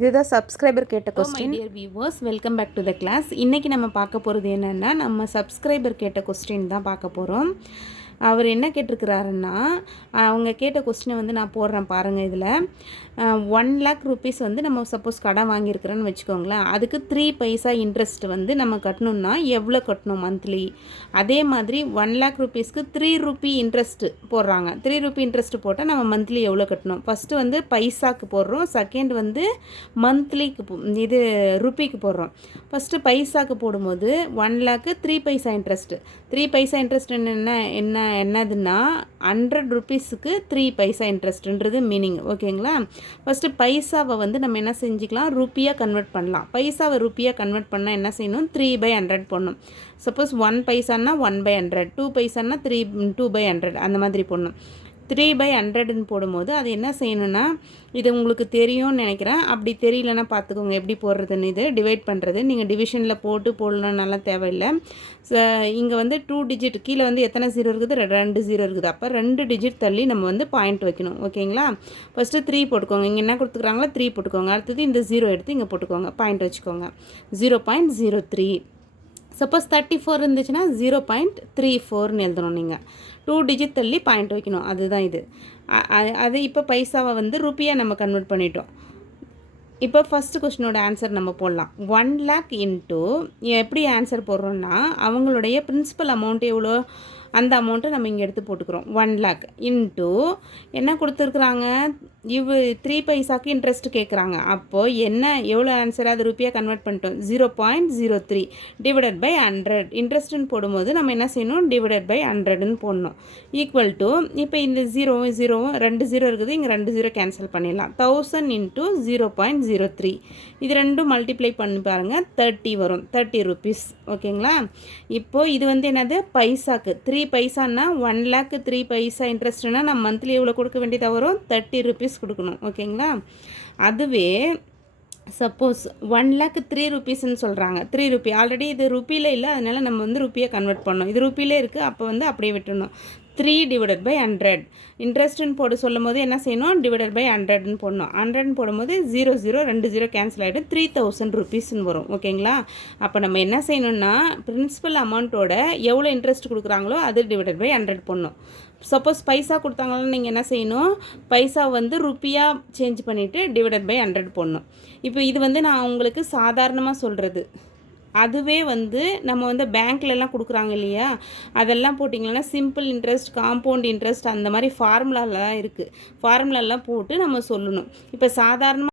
இதுதான் சப்ஸ்கிரைபர் கேட்ட question. Dear viewers, welcome back to the class. இன்றைக்கி நம்ம பார்க்க போகிறது என்னென்னா, நம்ம சப்ஸ்கிரைபர் கேட்ட கொஸ்டின் தான் பார்க்க போகிறோம். அவர் என்ன கேட்டிருக்கிறாருன்னா, அவங்க கேட்ட கொஸ்டினை வந்து நான் போடுறேன் பாருங்கள். இதில் 1 lakh rupees வந்து நம்ம சப்போஸ் கடன் வாங்கியிருக்கிறோன்னு வச்சுக்கோங்களேன். அதுக்கு 3 பைசா இன்ட்ரெஸ்ட் வந்து நம்ம கட்டணும்னா எவ்வளோ கட்டணும் மந்த்லி? அதே மாதிரி 1 lakh rupeesக்கு 3 rupee இன்ட்ரெஸ்ட் போடுறாங்க. 3 rupee இன்ட்ரெஸ்ட் போட்டால் நம்ம மந்த்லி எவ்வளோ கட்டணும்? ஃபஸ்ட்டு வந்து பைசாக்கு போடுறோம், செகண்ட் வந்து மந்த்லிக்கு இது ருப்பிக்கு போடுறோம். ஃபஸ்ட்டு பைசாக்கு போடும்போது 1 lakh 3 பைசா இன்ட்ரெஸ்ட்டு. 3 பைசா இன்ட்ரெஸ்ட் என்னதுன்னா 100 rupeesக்கு 3 பைசா இன்ட்ரெஸ்ட்டுன்றது மீனிங். ஓகேங்களா? ஃபஸ்ட்டு பைசாவை வந்து நம்ம என்ன செஞ்சுக்கலாம், ருப்பியாக கன்வெர்ட் பண்ணலாம். பைசாவை ருப்பியாக கன்வெர்ட் பண்ணால் என்ன செய்யணும், 3/100 போடணும். சப்போஸ் 1 பைசான்னா 1/100, 2 பைசான்னா 2/100 அந்த மாதிரி போடணும். 3/100ன்னு போடும்போது அது என்ன செய்யணும்னா, இது உங்களுக்கு தெரியும்னு நினைக்கிறேன். அப்படி தெரியலன்னா பார்த்துக்கோங்க எப்படி போடுறதுன்னு. இது டிவைட் பண்ணுறது நீங்கள் டிவிஷனில் போடணுன்னாலாம் தேவையில்லை. இங்கே வந்து 2 digit கீழே வந்து எத்தனை 0 இருக்குது, 2 0 இருக்குது. அப்போ 2 digit தள்ளி நம்ம வந்து பாயிண்ட் வைக்கணும். ஓகேங்களா? ஃபஸ்ட்டு 3 போட்டுக்கோங்க. இங்கே என்ன கொடுத்துக்குறாங்களோ 3 போட்டுக்கோங்க. அடுத்தது இந்த 0 எடுத்து இங்கே போட்டுக்கோங்க, பாயிண்ட் வச்சுக்கோங்க. 0.03. சப்போஸ் 34 இருந்துச்சுன்னா 0.34ன்னு எழுதணும். நீங்கள் 2 digit தள்ளி பாயிண்ட் வைக்கணும். அதுதான் இது. அது இப்போ பைசாவை வந்து ருப்பியாக நம்ம கன்வெர்ட் பண்ணிட்டோம். இப்போ ஃபஸ்ட்டு கொஸ்டினோட ஆன்சர் நம்ம போடலாம். 1 lakh இன்ட்டு எப்படி ஆன்சர் போடுறோன்னா, அவங்களுடைய பிரின்சிபல் அமௌண்ட் எவ்வளோ அந்த அமௌண்ட்டை நம்ம இங்கே எடுத்து போட்டுக்கிறோம். 1 lakh இன்ட்டு என்ன கொடுத்துருக்குறாங்க, 3 பைசாக்கு இன்ட்ரெஸ்ட் கேட்குறாங்க. அப்போது என்ன எவ்வளோ ஆன்சர், அது ருப்பியாக கன்வெர்ட் பண்ணிட்டோம். 0.03 டிவைடட் பை 100. இன்ட்ரெஸ்ட்டுன்னு போடும்போது நம்ம என்ன செய்யணும், டிவைடட் பை 100ன்னு போடணும். ஈக்குவல் டு இப்போ இந்த 0வும் 0வும் 2 0 இருக்குது, இங்கே 2 0 கேன்சல் பண்ணிடலாம். 1000 இன்ட்டு 0.03 இது ரெண்டும் மல்டிப்ளை பண்ணி பாருங்கள், 30 வரும். 30 rupees. ஓகேங்களா? இப்போது இது வந்து என்னது, பைசாக்கு 3 பைசான்னா 1 lakh 3 பைசா இன்ட்ரெஸ்ட்னா நம்ம மந்த்லி எவ்வளோ கொடுக்க வேண்டியதாக வரும், 30 rupees கொடுக்கணும். ஓகேங்களா? அதுவே சப்போஸ் 1 lakh 3 rupeesன்னு சொல்கிறாங்க. 3 rupee ஆல்ரெடி இது ருப்பியில் இல்லை, அதனால் நம்ம வந்து ருப்பியாக கன்வெர்ட் பண்ணோம். இது ருப்பிலே இருக்குது, அப்போ வந்து அப்படியே விட்டுணும். 3 divided by 100 இன்ட்ரெஸ்ட்டுன்னு போட்டு சொல்லும் போது என்ன செய்யணும், டிவைடட் பை 100ன்னு போடணும். 100ன்னு போடும்போது 0 0 2 0 கேன்சல் ஆகிடும். 3000 rupeesன்னு வரும். ஓகேங்களா? அப்போ நம்ம என்ன செய்யணும்னா, பிரின்சிபல் அமௌண்ட்டோட எவ்வளோ இன்ட்ரெஸ்ட் கொடுக்குறாங்களோ அது டிவைடட் பை 100 போடணும். சப்போஸ் பைசா கொடுத்தாங்கன்னா நீங்கள் என்ன செய்யணும், பைசா வந்து ருப்பியாக சேஞ்ச் பண்ணிவிட்டு டிவைடட் பை 100 போடணும். இப்போ இது வந்து நான் உங்களுக்கு சாதாரணமாக சொல்கிறது. அதுவே வந்து நம்ம வந்து பேங்க்லலாம் கொடுக்குறாங்க இல்லையா, அதெல்லாம் போட்டிங்கன்னா சிம்பிள் இன்ட்ரெஸ்ட், காம்பவுண்ட் இன்ட்ரெஸ்ட் அந்த மாதிரி ஃபார்முலாலாம் இருக்குது. ஃபார்முலாலாம் போட்டு நம்ம சொல்லணும். இப்போ சாதாரணமாக